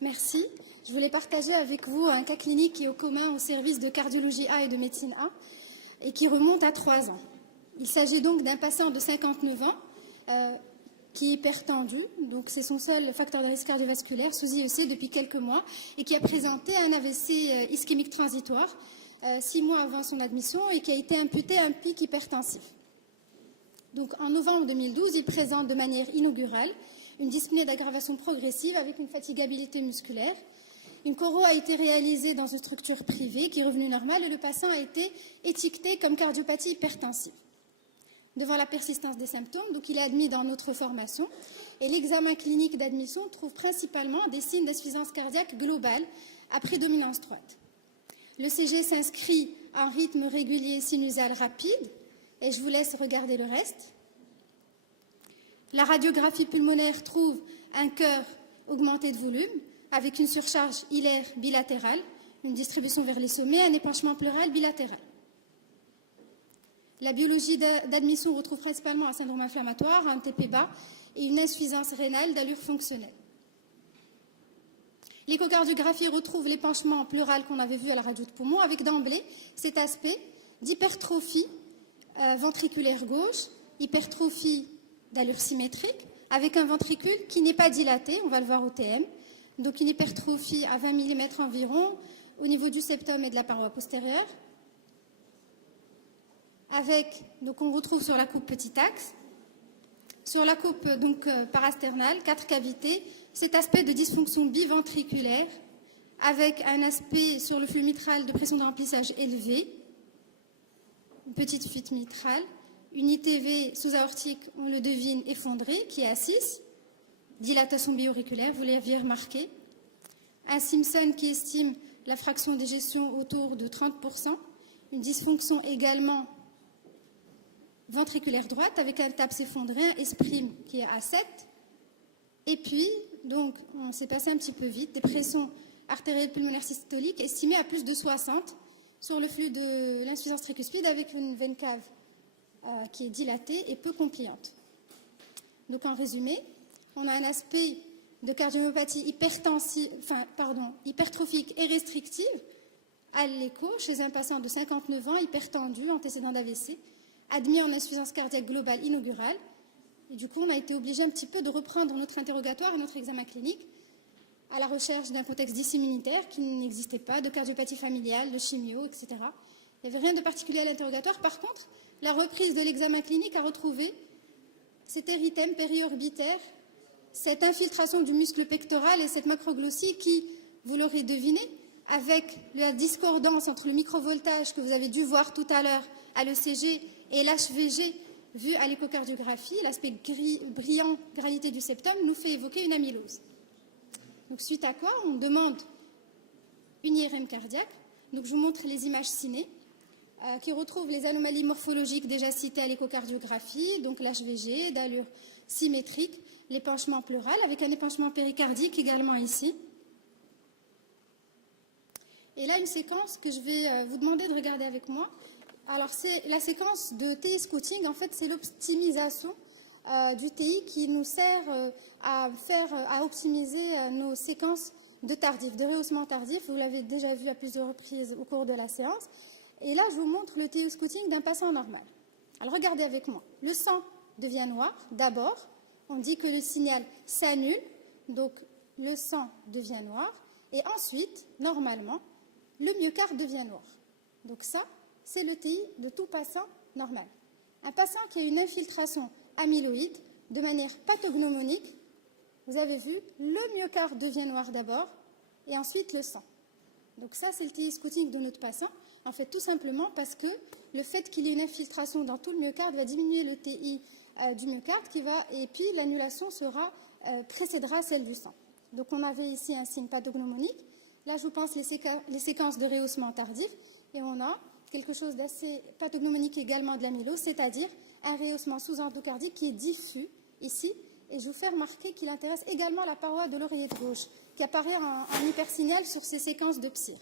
Merci. Je voulais partager avec vous un cas clinique qui est au commun au service de cardiologie A et de médecine A et qui remonte à 3 ans. Il s'agit donc d'un patient de 59 ans qui est hypertendu, donc c'est son seul facteur de risque cardiovasculaire sous IEC depuis quelques mois et qui a présenté un AVC ischémique transitoire 6 mois avant son admission et qui a été imputé à un pic hypertensif. Donc en novembre 2012, il présente de manière inaugurale une dyspnée d'aggravation progressive avec une fatigabilité musculaire. Une choro a été réalisée dans une structure privée qui est revenue normale et le patient a été étiqueté comme cardiopathie hypertensive. Devant la persistance des symptômes, donc il est admis dans notre formation et l'examen clinique d'admission trouve principalement des signes d'insuffisance cardiaque globale à prédominance droite. Le CG s'inscrit en rythme régulier sinusal rapide et je vous laisse regarder le reste. La radiographie pulmonaire trouve un cœur augmenté de volume avec une surcharge hilaire bilatérale, une distribution vers les sommets, un épanchement pleural bilatéral. La biologie d'admission retrouve principalement un syndrome inflammatoire, un TP bas et une insuffisance rénale d'allure fonctionnelle. L'échocardiographie retrouve l'épanchement pleural qu'on avait vu à la radio de poumon avec d'emblée cet aspect d'hypertrophie ventriculaire gauche, hypertrophie d'allure symétrique, avec un ventricule qui n'est pas dilaté, on va le voir au TM, donc une hypertrophie à 20 mm environ au niveau du septum et de la paroi postérieure, avec, donc on retrouve sur la coupe petit axe, sur la coupe donc parasternale, 4 cavités, cet aspect de dysfonction biventriculaire, avec un aspect sur le flux mitral de pression de remplissage élevée, une petite fuite mitrale, une ITV sous-aortique, on le devine, effondrée, qui est à 6, dilatation biauriculaire, vous l'aviez remarqué, un Simpson qui estime la fraction d'éjection autour de 30%, une dysfonction également ventriculaire droite avec un TAPS effondré, un Esprime qui est à 7, et puis, donc, on s'est passé un petit peu vite, des pressions artérielles pulmonaires systoliques estimées à plus de 60 sur le flux de l'insuffisance tricuspide avec une veine cave qui est dilatée et peu compliante. Donc en résumé, on a un aspect de cardiomyopathie hypertrophique et restrictive à l'écho chez un patient de 59 ans, hypertendu, antécédent d'AVC, admis en insuffisance cardiaque globale inaugurale. Et du coup, on a été obligé un petit peu de reprendre notre interrogatoire et notre examen clinique à la recherche d'un contexte dissimilitaire qui n'existait pas, de cardiopathie familiale, de chimio, etc. Il n'y avait rien de particulier à l'interrogatoire. Par contre, la reprise de l'examen clinique a retrouvé cet érythème périorbitaire, cette infiltration du muscle pectoral et cette macroglossie qui, vous l'aurez deviné, avec la discordance entre le microvoltage que vous avez dû voir tout à l'heure à l'ECG et l'HVG vu à l'échocardiographie, l'aspect brillant gravité du septum nous fait évoquer une amylose. Donc, suite à quoi, on demande une IRM cardiaque. Donc, je vous montre les images ciné qui retrouvent les anomalies morphologiques déjà citées à l'échocardiographie, donc l'HVG, d'allure symétrique, l'épanchement pleural avec un épanchement péricardique également ici. Et là, une séquence que je vais vous demander de regarder avec moi. Alors, c'est la séquence de TI scouting. En fait, c'est l'optimisation du TI qui nous sert à optimiser nos séquences de tardif, de rehaussement tardif. Vous l'avez déjà vu à plusieurs reprises au cours de la séance. Et là, je vous montre le TI scouting d'un patient normal. Alors, regardez avec moi. Le sang devient noir. D'abord, on dit que le signal s'annule. Donc, le sang devient noir. Et ensuite, normalement, le myocarde devient noir. Donc ça, c'est le TI de tout patient normal. Un patient qui a une infiltration amyloïde de manière pathognomonique, vous avez vu, le myocarde devient noir d'abord et ensuite le sang. Donc ça, c'est le TI scouting de notre patient. En fait, tout simplement parce que le fait qu'il y ait une infiltration dans tout le myocarde va diminuer le TI du myocarde et puis l'annulation précédera celle du sang. Donc on avait ici un signe pathognomonique. Là, je vous pense les séquences de rehaussement tardif et on a quelque chose d'assez pathognomonique également de l'amylose, c'est-à-dire un rehaussement sous-endocardique qui est diffus ici. Et je vous fais remarquer qu'il intéresse également la paroi de l'oreillette gauche, qui apparaît en hypersignal sur ces séquences de PSIR.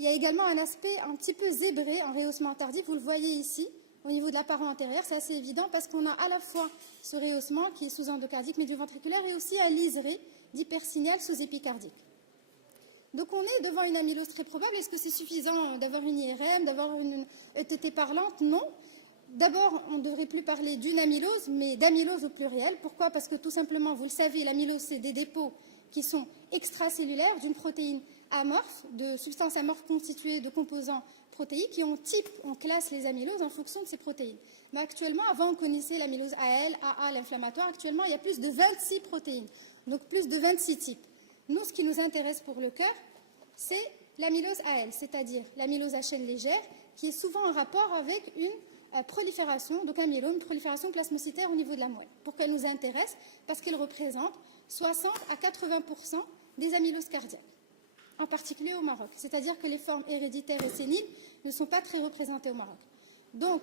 Il y a également un aspect un petit peu zébré en rehaussement tardif, vous le voyez ici, au niveau de la paroi antérieure, c'est assez évident parce qu'on a à la fois ce rehaussement qui est sous-endocardique médio-ventriculaire et aussi un liseré d'hypersignal sous-épicardique. Donc on est devant une amylose très probable. Est-ce que c'est suffisant d'avoir une IRM, d'avoir une ETT parlante? Non. D'abord, on ne devrait plus parler d'une amylose, mais d'amylose au pluriel. Pourquoi? Parce que tout simplement, vous le savez, l'amylose, c'est des dépôts qui sont extracellulaires d'une protéine amorphe, de substances amorphes constituées de composants protéiques, et on classe les amyloses en fonction de ces protéines. Mais actuellement, avant, on connaissait l'amylose AL, AA, l'inflammatoire. Actuellement, il y a plus de 26 protéines, donc plus de 26 types. Nous, ce qui nous intéresse pour le cœur, c'est l'amylose AL, c'est-à-dire l'amylose à chaîne légère, qui est souvent en rapport avec une prolifération, donc un myélome, prolifération plasmocytaire au niveau de la moelle. Pourquoi elle nous intéresse? Parce qu'elle représente 60 à 80% des amyloses cardiaques, en particulier au Maroc. C'est-à-dire que les formes héréditaires et séniles ne sont pas très représentées au Maroc. Donc,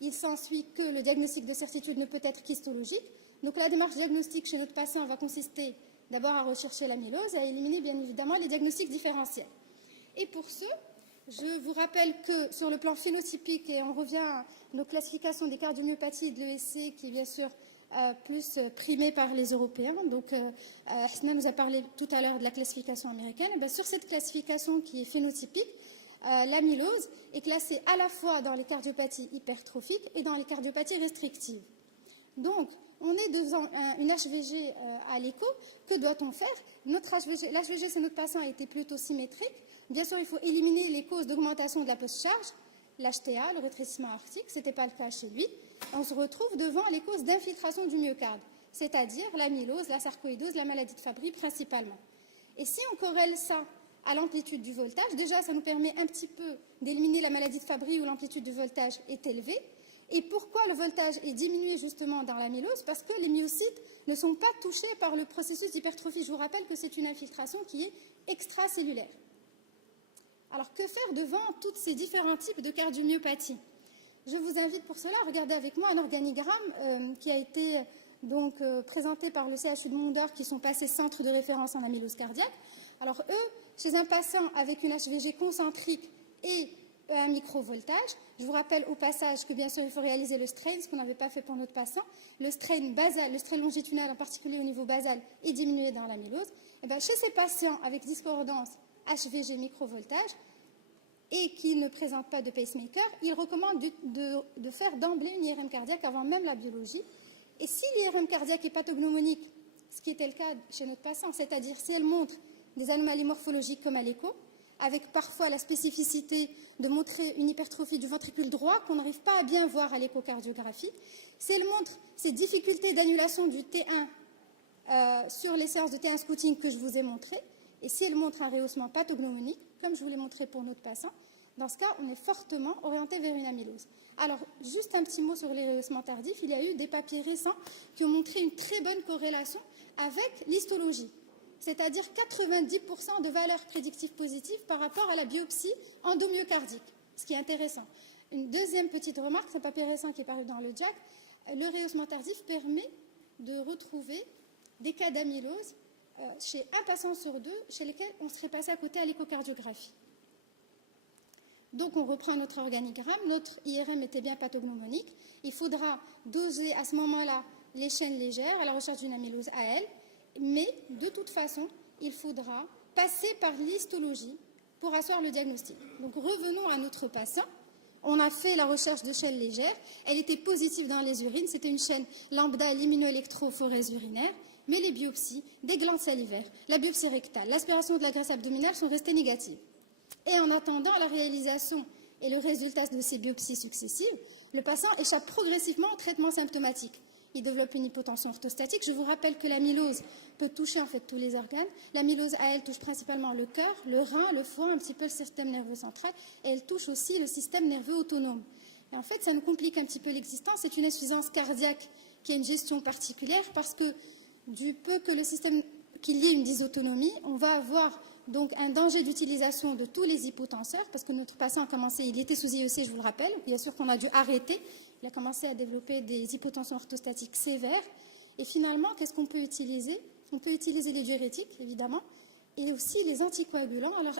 il s'ensuit que le diagnostic de certitude ne peut être qu'histologique. Donc, la démarche diagnostique chez notre patient va consister d'abord à rechercher l'amylose et à éliminer bien évidemment les diagnostics différentiels. Et pour ce, je vous rappelle que sur le plan phénotypique, et on revient à nos classifications des cardiomyopathies et de l'ESC, qui est bien sûr plus primée par les Européens. Donc, Hasna nous a parlé tout à l'heure de la classification américaine. Et bien, sur cette classification qui est phénotypique, l'amylose est classée à la fois dans les cardiopathies hypertrophiques et dans les cardiopathies restrictives. Donc, on est devant une HVG à l'écho. Que doit-on faire? L'HVG, c'est notre patient, a été plutôt symétrique. Bien sûr, il faut éliminer les causes d'augmentation de la post-charge, l'HTA, le rétrécissement aortique. Ce n'était pas le cas chez lui. On se retrouve devant les causes d'infiltration du myocarde, c'est-à-dire l'amylose, la sarcoïdose, la maladie de Fabry principalement. Et si on corrèle ça à l'amplitude du voltage, déjà, ça nous permet un petit peu d'éliminer la maladie de Fabry où l'amplitude du voltage est élevée. Et pourquoi le voltage est diminué justement dans l'amylose? Parce que les myocytes ne sont pas touchés par le processus d'hypertrophie. Je vous rappelle que c'est une infiltration qui est extracellulaire. Alors, que faire devant tous ces différents types de cardiomyopathie? Je vous invite pour cela à regarder avec moi un organigramme qui a été donc, présenté par le CHU de Mondor, qui sont passés centre de référence en amylose cardiaque. Alors, eux, chez un patient avec une HVG concentrique et un microvoltage, je vous rappelle au passage que bien sûr il faut réaliser le strain, ce qu'on n'avait pas fait pour notre patient. Le strain basal, le strain longitudinal en particulier au niveau basal, est diminué dans l'amylose. Et bien, chez ces patients avec discordance HVG microvoltage et qui ne présentent pas de pacemaker, ils recommandent de faire d'emblée une IRM cardiaque avant même la biologie. Et si l'IRM cardiaque est pathognomonique, ce qui était le cas chez notre patient, c'est-à-dire si elle montre des anomalies morphologiques comme à l'écho, avec parfois la spécificité de montrer une hypertrophie du ventricule droit qu'on n'arrive pas à bien voir à l'échocardiographie, si elle montre ces difficultés d'annulation du T1 sur les séances de T1 scouting que je vous ai montrées, et si elle montre un rehaussement pathognomonique, comme je vous l'ai montré pour notre patient, dans ce cas, on est fortement orienté vers une amylose. Alors, juste un petit mot sur les rehaussements tardifs. Il y a eu des papiers récents qui ont montré une très bonne corrélation avec l'histologie, c'est-à-dire 90% de valeurs prédictives positives par rapport à la biopsie endomyocardique, ce qui est intéressant. Une deuxième petite remarque, c'est un papier récent qui est paru dans le JACC, le rehaussement tardif permet de retrouver des cas d'amylose chez un patient sur deux chez lesquels on serait passé à côté à l'échocardiographie. Donc on reprend notre organigramme, notre IRM était bien pathognomonique, il faudra doser à ce moment-là les chaînes légères à la recherche d'une amylose AL, mais de toute façon, il faudra passer par l'histologie pour asseoir le diagnostic. Donc revenons à notre patient. On a fait la recherche de chaînes légères. Elle était positive dans les urines. C'était une chaîne lambda limino-électrophorèse urinaire. Mais les biopsies des glandes salivaires, la biopsie rectale, l'aspiration de la graisse abdominale sont restées négatives. Et en attendant la réalisation et le résultat de ces biopsies successives, le patient échappe progressivement au traitement symptomatique. Il développe une hypotension orthostatique. Je vous rappelle que l'amylose peut toucher en fait tous les organes. L'amylose AL touche principalement le cœur, le rein, le foie, un petit peu le système nerveux central, et elle touche aussi le système nerveux autonome. Et en fait, ça nous complique un petit peu l'existence. C'est une insuffisance cardiaque qui a une gestion particulière parce que du peu que le système, qu'il y ait une dysautonomie, on va avoir donc un danger d'utilisation de tous les hypotenseurs parce que notre patient a commencé, il était sous IEC, je vous le rappelle, bien sûr qu'on a dû arrêter. Il a commencé à développer des hypotensions orthostatiques sévères. Et finalement, qu'est-ce qu'on peut utiliser? On peut utiliser les diurétiques, évidemment, et aussi les anticoagulants. Alors,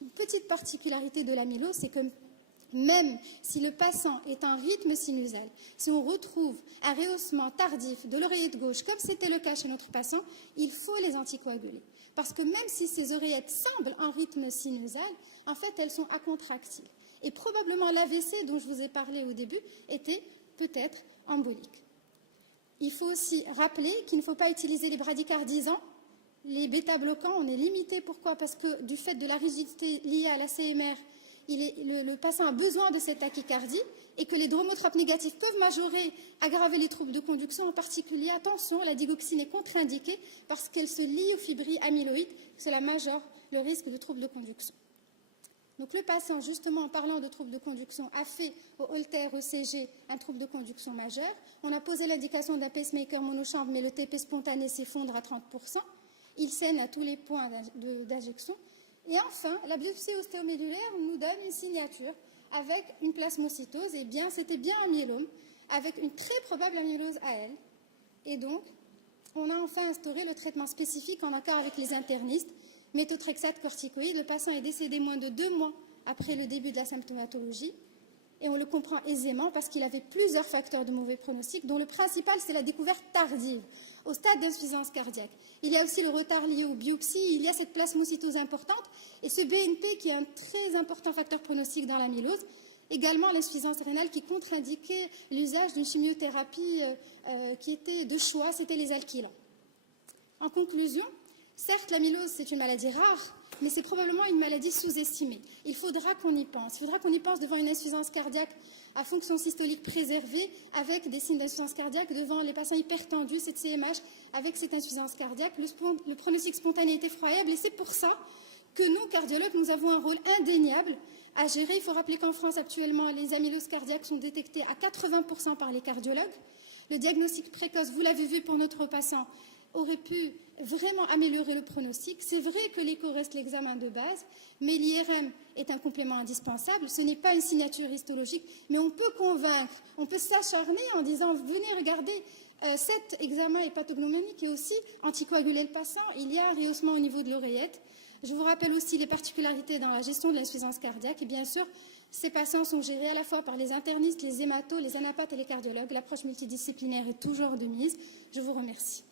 une petite particularité de l'amylose, c'est que Même si le patient est en rythme sinusal, si on retrouve un rehaussement tardif de l'oreillette gauche, comme c'était le cas chez notre patient, il faut les anticoaguler. Parce que même si ces oreillettes semblent en rythme sinusal, en fait, elles sont acontractiles. Et probablement l'AVC dont je vous ai parlé au début était peut-être embolique. Il faut aussi rappeler qu'il ne faut pas utiliser les bradycardisants. Les bêta-bloquants, on est limité. Pourquoi? Parce que du fait de la rigidité liée à la CMR, le patient a besoin de cette tachycardie et que les dromotropes négatifs peuvent majorer, aggraver les troubles de conduction. En particulier, attention, la digoxine est contre-indiquée parce qu'elle se lie aux fibrilles amyloïdes. Cela majore le risque de troubles de conduction. Donc le patient, justement, en parlant de troubles de conduction, a fait au Holter ECG un trouble de conduction majeur. On a posé l'indication d'un pacemaker monochambre, mais le TP spontané s'effondre à 30%. Il saigne à tous les points d'injection. Et enfin, la biopsie ostéomédulaire nous donne une signature avec une plasmocytose. Et bien, c'était bien un myélome, avec une très probable amylose AL. Et donc, on a enfin instauré le traitement spécifique en accord avec les internistes. Méthotrexate corticoïde, le patient est décédé moins de 2 mois après le début de la symptomatologie. Et on le comprend aisément parce qu'il avait plusieurs facteurs de mauvais pronostic, dont le principal, c'est la découverte tardive, au stade d'insuffisance cardiaque. Il y a aussi le retard lié aux biopsies, il y a cette plasmocytose importante, et ce BNP qui est un très important facteur pronostic dans l'amylose, également l'insuffisance rénale qui contre-indiquait l'usage d'une chimiothérapie qui était de choix, c'était les alkylants. En conclusion, certes, l'amylose, c'est une maladie rare, mais c'est probablement une maladie sous-estimée. Il faudra qu'on y pense. Il faudra qu'on y pense devant une insuffisance cardiaque à fonction systolique préservée, avec des signes d'insuffisance cardiaque, devant les patients hypertendus, cette CMH, avec cette insuffisance cardiaque. Le pronostic spontané est effroyable, et c'est pour ça que nous, cardiologues, nous avons un rôle indéniable à gérer. Il faut rappeler qu'en France, actuellement, les amyloses cardiaques sont détectées à 80% par les cardiologues. Le diagnostic précoce, vous l'avez vu pour notre patient, aurait pu vraiment améliorer le pronostic. C'est vrai que l'écho reste l'examen de base, mais l'IRM est un complément indispensable. Ce n'est pas une signature histologique, mais on peut convaincre, on peut s'acharner en disant « venez regarder, cet examen est pathognomonique et aussi anticoaguler le patient, il y a un rehaussement au niveau de l'oreillette ». Je vous rappelle aussi les particularités dans la gestion de l'insuffisance cardiaque. Et bien sûr, ces patients sont gérés à la fois par les internistes, les hématos, les anapathes et les cardiologues. L'approche multidisciplinaire est toujours de mise. Je vous remercie.